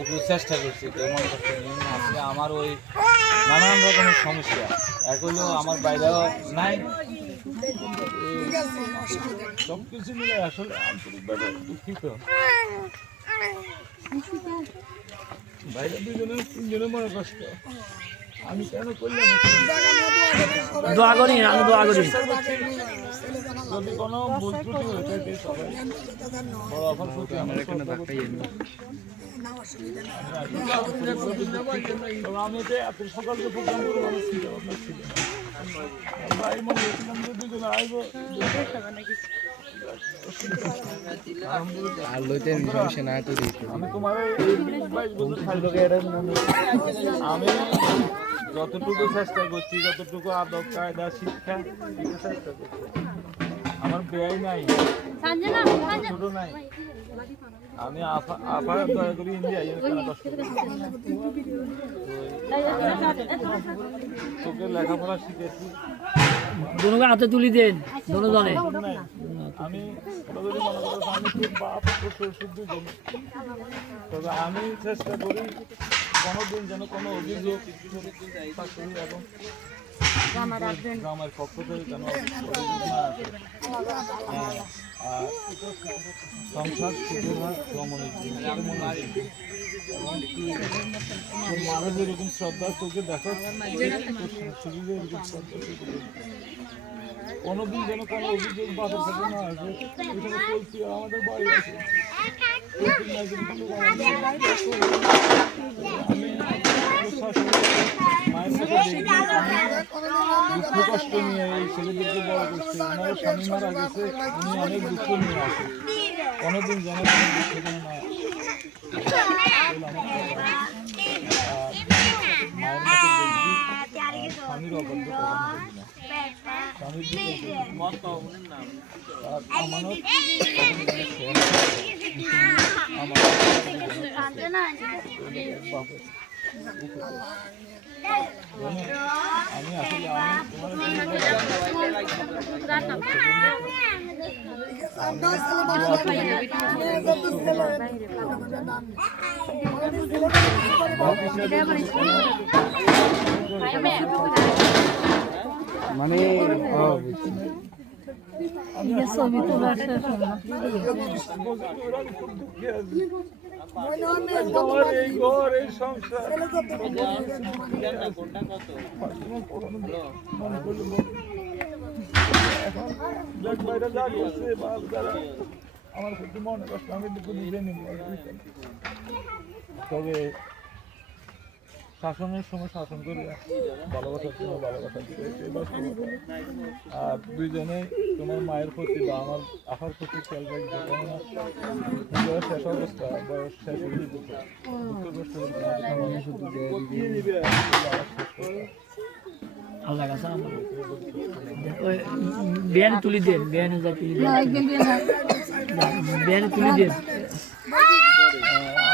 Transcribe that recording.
একটু চেষ্টা করছি কেউ মনে করছে না। আসলে আমার ওই নানান রকমের সমস্যা হলো আমার বাইরেও নাই সব কিছু মিলে আসলে আন্তরিকভাবে দুঃখিত বাইরে দুজনে, তিনজনে মনে কষ্ট আমি কেন করলাম? দোয়া করি আমি দোয়া করি। যদি কোনো ভুল ত্রুটি হয়ে থাকে সবাই বড় অফার প্রতি আমার এখানে আমি তো এত সকালকে প্রোগ্রাম করে মানুষ ছিল আপনার ছিল। আমরা এই মনে হয়েছিলাম যে দুজনে আইবো আর লইতে সমস্যা না তো আমি তোমার আমি যতটুকু চেষ্টা করছি যতটুকু আদব কায়দা শিক্ষা চেষ্টা করছি। আমার ব্যয় নাই ছোট নাই। আমি আফা আফা দয়া করি ইন্ডিয়া? তোকে লেখাপড়া শিখেছি। দুজনকে হাতে তুলি দেন দুজনে। আমি যদি মনে করো আমি খুব বাপ শুদ্ধ তবে আমি চেষ্টা করি কোনোদিন যেন কোনো অভিযোগ শাশুড়ি এবং গ্রামের পক্ষ থেকে যেন। হ্যাঁ, আর সংসার সুখের হয় রমণীর জীবন। তোর মারা শ্রদ্ধা তোকে দেখো তোর এরকম শ্রদ্ধা কোনোদিন যেন কোনো অভিযোগ থাকে না আসে এখানে চলছি আমাদের বাড়ি আছে। দুঃখ কষ্ট নিয়ে এই ছেলেদেরকে বড় করছি ওনার স্বামী মারা গেছে উনি অনেক দুঃখ নিয়ে আসে। কোনোদিন যেন কোনো দুঃখ না। আমি আসলে আমি মানে আমার এই ঘর এই সংসার এখন যাক বাইরে যা করছে বা যারা আমার প্রতি মনে কষ্ট আমি একটু নিজে নিব তবে শাসনের সময় শাসন করে ভালোবাসার সময় ভালোবাসা বাস্তবতা। আর দুইজনে তোমার মায়ের প্রতি বা আমার আহার প্রতি খেয়াল রাখবে কেননা শেষ অবস্থা বয়স শেষ হয়ে যেতে দুঃখ কষ্ট দিবে। আল্লাহ কাছে আমার। বিয়ানে তুলি দেন বিয়ানে যা তুলি দেন। বিয়ানে তুলি দেন।